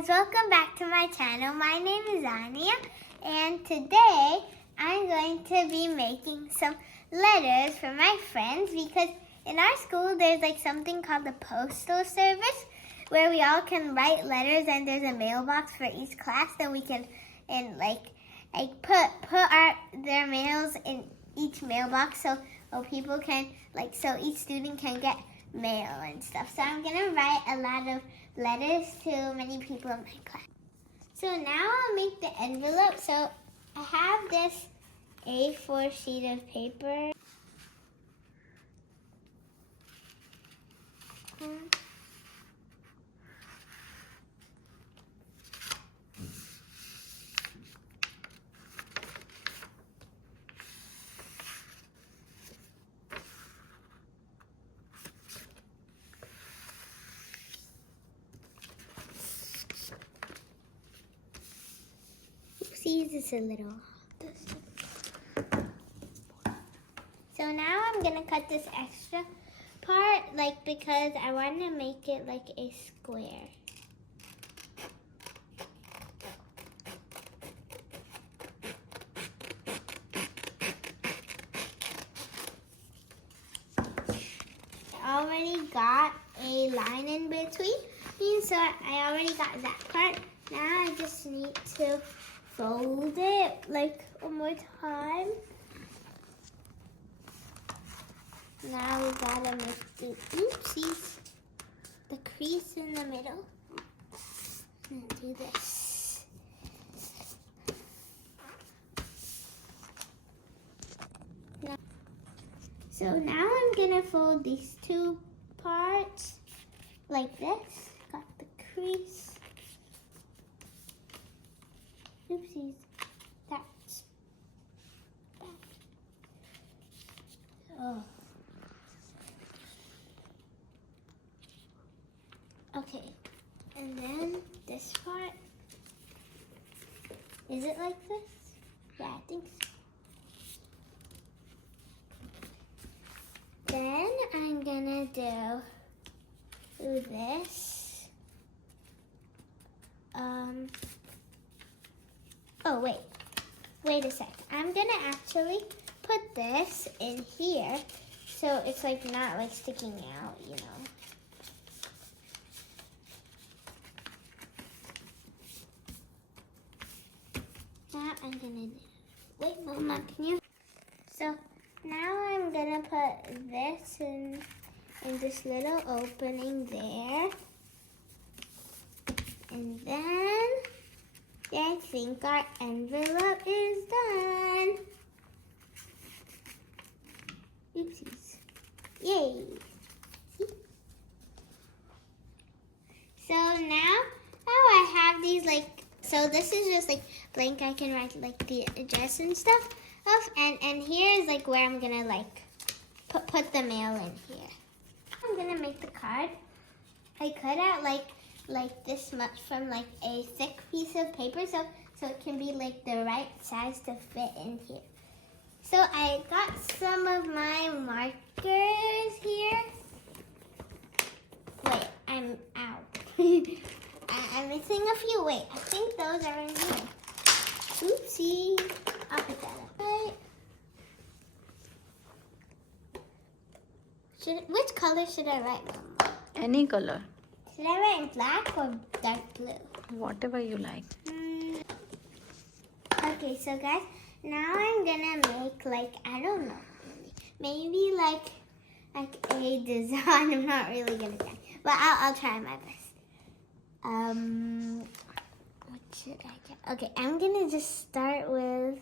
guys, welcome back to my channel. My name is Anya, and today I'm going to be making some letters for my friends because in our school there's like something called the postal service where we all can write letters and there's a mailbox for each class that we can put their mails in each mailbox so people can so each student can get mail and stuff. So I'm gonna write a lot of letters to many people in my class. So now I'll make the envelope. So I have this A4 sheet of paper. Oopsies, it's a little. So now I'm gonna cut this extra part, because I want to make it like a square. I already got a line in between, so I already got that part. Now I just need to fold it one more time. Now we gotta make the crease in the middle. And do this. So now I'm gonna fold these two parts like this. Got the crease. Oopsies. That's bad. Oh. Okay, and then this part, is it like this? Yeah, I think so. Then I'm gonna do this. Oh, wait a sec. I'm gonna actually put this in here so it's not sticking out, you know. Now I'm gonna wait, Mama, can you? So now I'm gonna put this in this little opening there, and then I think our envelope is done. Oopsies! Yay! See? So now I have these So this is just blank. I can write the address and stuff and here is where I'm gonna put the mail in here. I'm gonna make the card. I cut out like this much from a thick piece of paper so it can be the right size to fit in here. So I got some of my markers here. Wait, I'm out. I'm missing a few. Wait, I think those are in here. Oopsie. I'll put that up. Right. Which color should I write, Mama? Any color. Should I write in black or dark blue? Whatever you like. Okay, so guys, now I'm gonna make I don't know, maybe a design. I'm not really gonna try, but I'll try my best. What should I get? Okay, I'm gonna just start with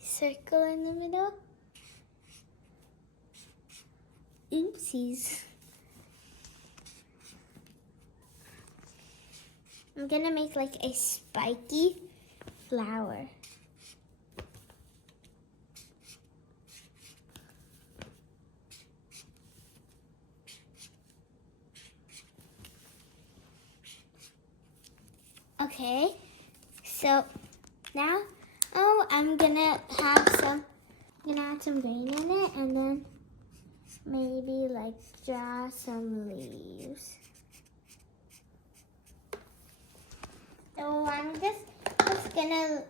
circle in the middle. Oopsies. I'm gonna make a spiky flower. Okay, so now, I'm gonna add some green in it and then maybe draw some leaves. just gonna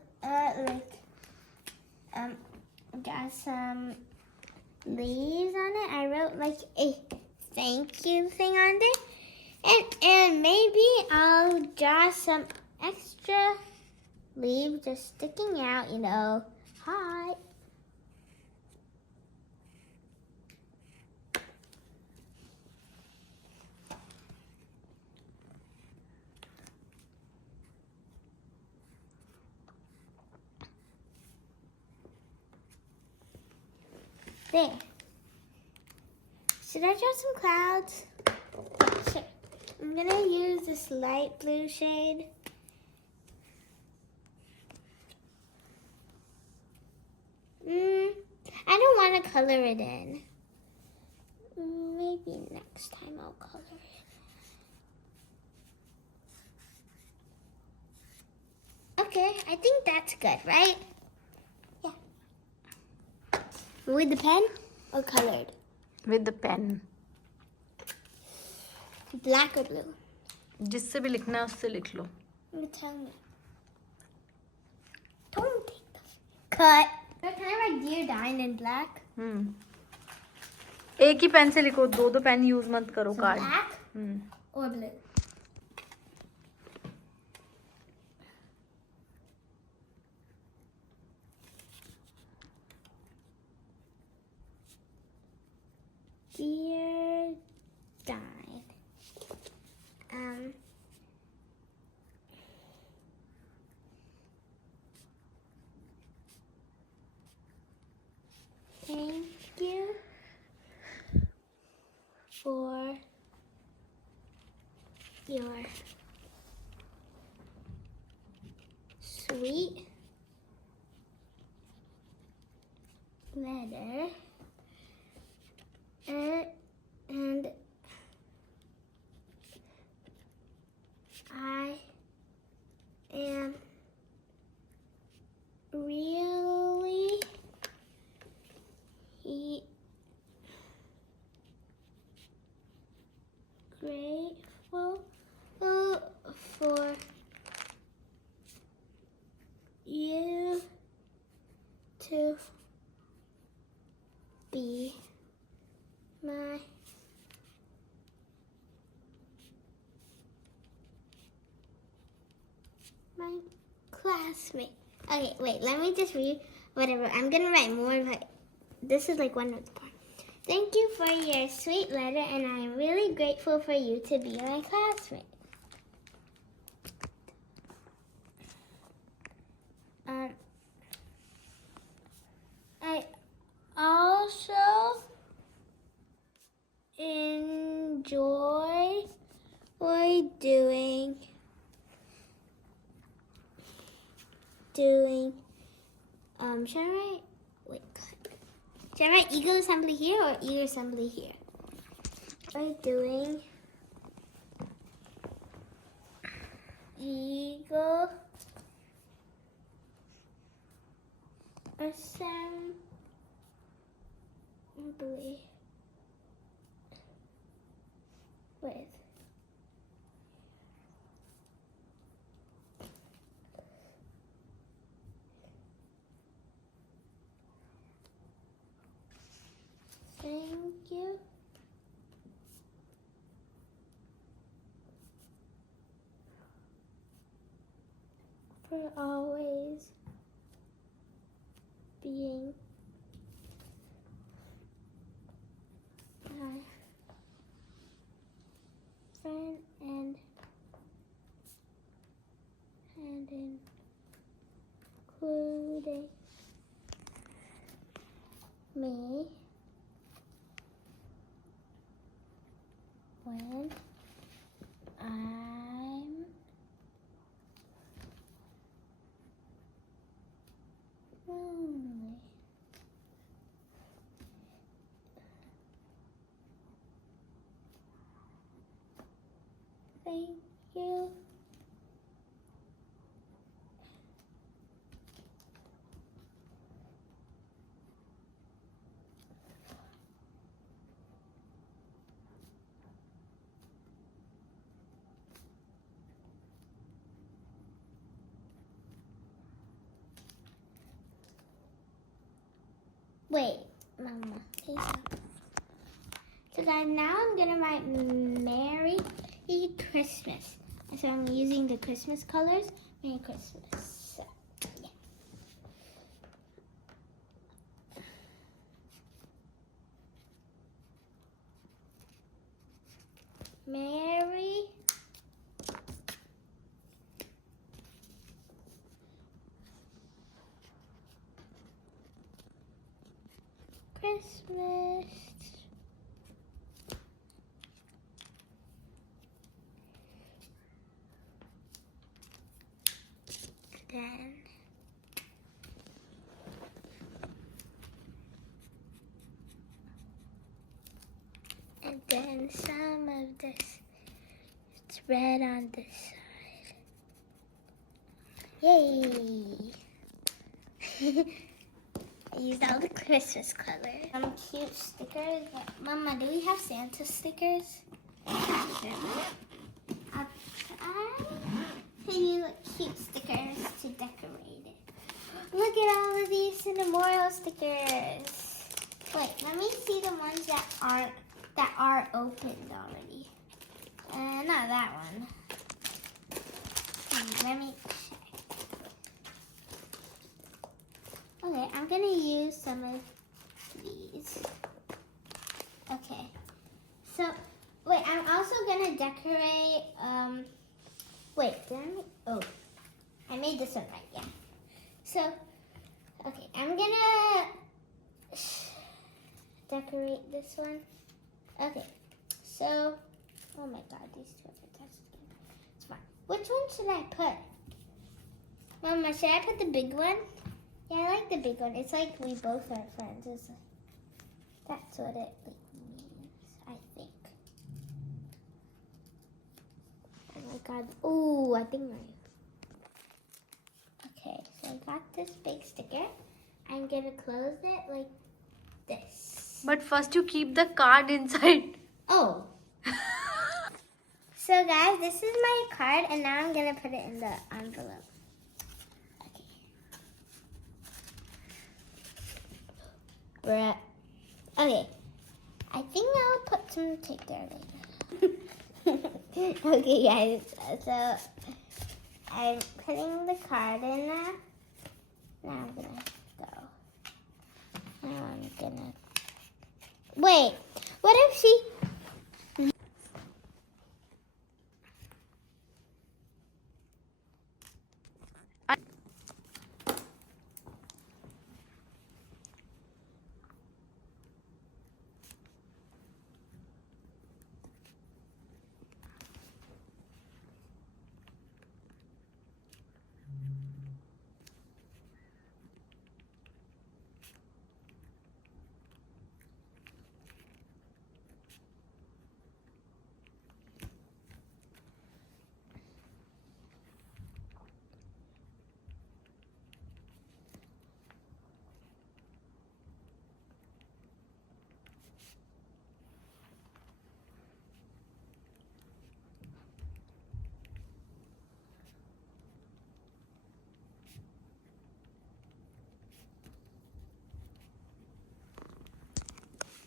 draw some leaves on it. I wrote like a thank you thing on it, and maybe I'll draw some extra leaves just sticking out. You know, hi. There. Should I draw some clouds? Sure. I'm gonna use this light blue shade. I don't want to color it in. Maybe next time I'll color it. Okay, I think that's good, right? Yeah. With the pen or colored? With the pen. Black or blue? जिससे भी लिखना है उससे लिख लो. You tell me. Don't take the cut. But can I write Dear Diane in black? एक ही pen से लिखो, दो पेन यूज मत करो. So card. black or blue? Dear Diane. Thank you for your sweet letter, and I am really grateful for you to be my classmate. Okay, wait, let me just read whatever. I'm gonna write more, but this is like one of the parts. Thank you for your sweet letter, and I am really grateful for you to be my classmate. I also enjoy doing should I write should I write Eagle Assembly here or Eagle Assembly here? By doing Eagle Assembly with thank you for always being my friend and including me when I'm lonely. Thank you. Wait, Mama, please stop. So guys, now I'm gonna write Merry Christmas. And so I'm using the Christmas colors. Merry Christmas. So, yeah. Merry Christmas. Then and then some of this it's red on this side. Yay! I used all the Christmas colors. Some cute stickers. Mama, do we have Santa stickers? I'll try to use cute stickers to decorate it. Look at all of these Cinnamoroll stickers. Wait, let me see the ones that are opened already. Not that one. Let me check. Okay, I'm gonna use some of these. Okay. So, wait, I'm also gonna decorate, wait, I made this one right, yeah. So, okay, I'm gonna decorate this one. Okay, so, oh my god, these two are fantastic. It's fine. Which one should I put? Mama, should I put the big one? Yeah, I like the big one. It's like we both are friends. It's like, that's what it means, I think. Oh my god. Oh, I think okay, so I got this big sticker. I'm gonna close it like this. But first you keep the card inside. Oh. So guys, this is my card and now I'm gonna put it in the envelope. Okay. Okay. I think I'll put some tape there later. Okay guys, so I'm putting the card in there. Now I'm gonna go. Now I'm gonna wait. What if she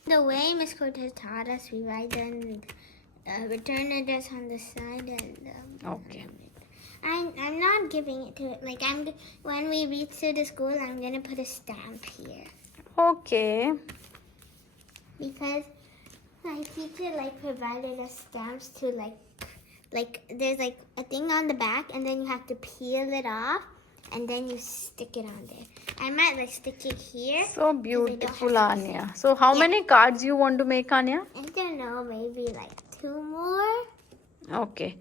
the way Miss Cortez taught us, we write down return address on the side and Okay. I'm not giving it to it. Like when we reach to the school, I'm gonna put a stamp here Okay. because my teacher provided us stamps to like there's a thing on the back and then you have to peel it off and then you stick it on there. I might stick it here. So beautiful, Anya. So how many cards you want to make, Anya? I don't know, maybe 2 more. Okay.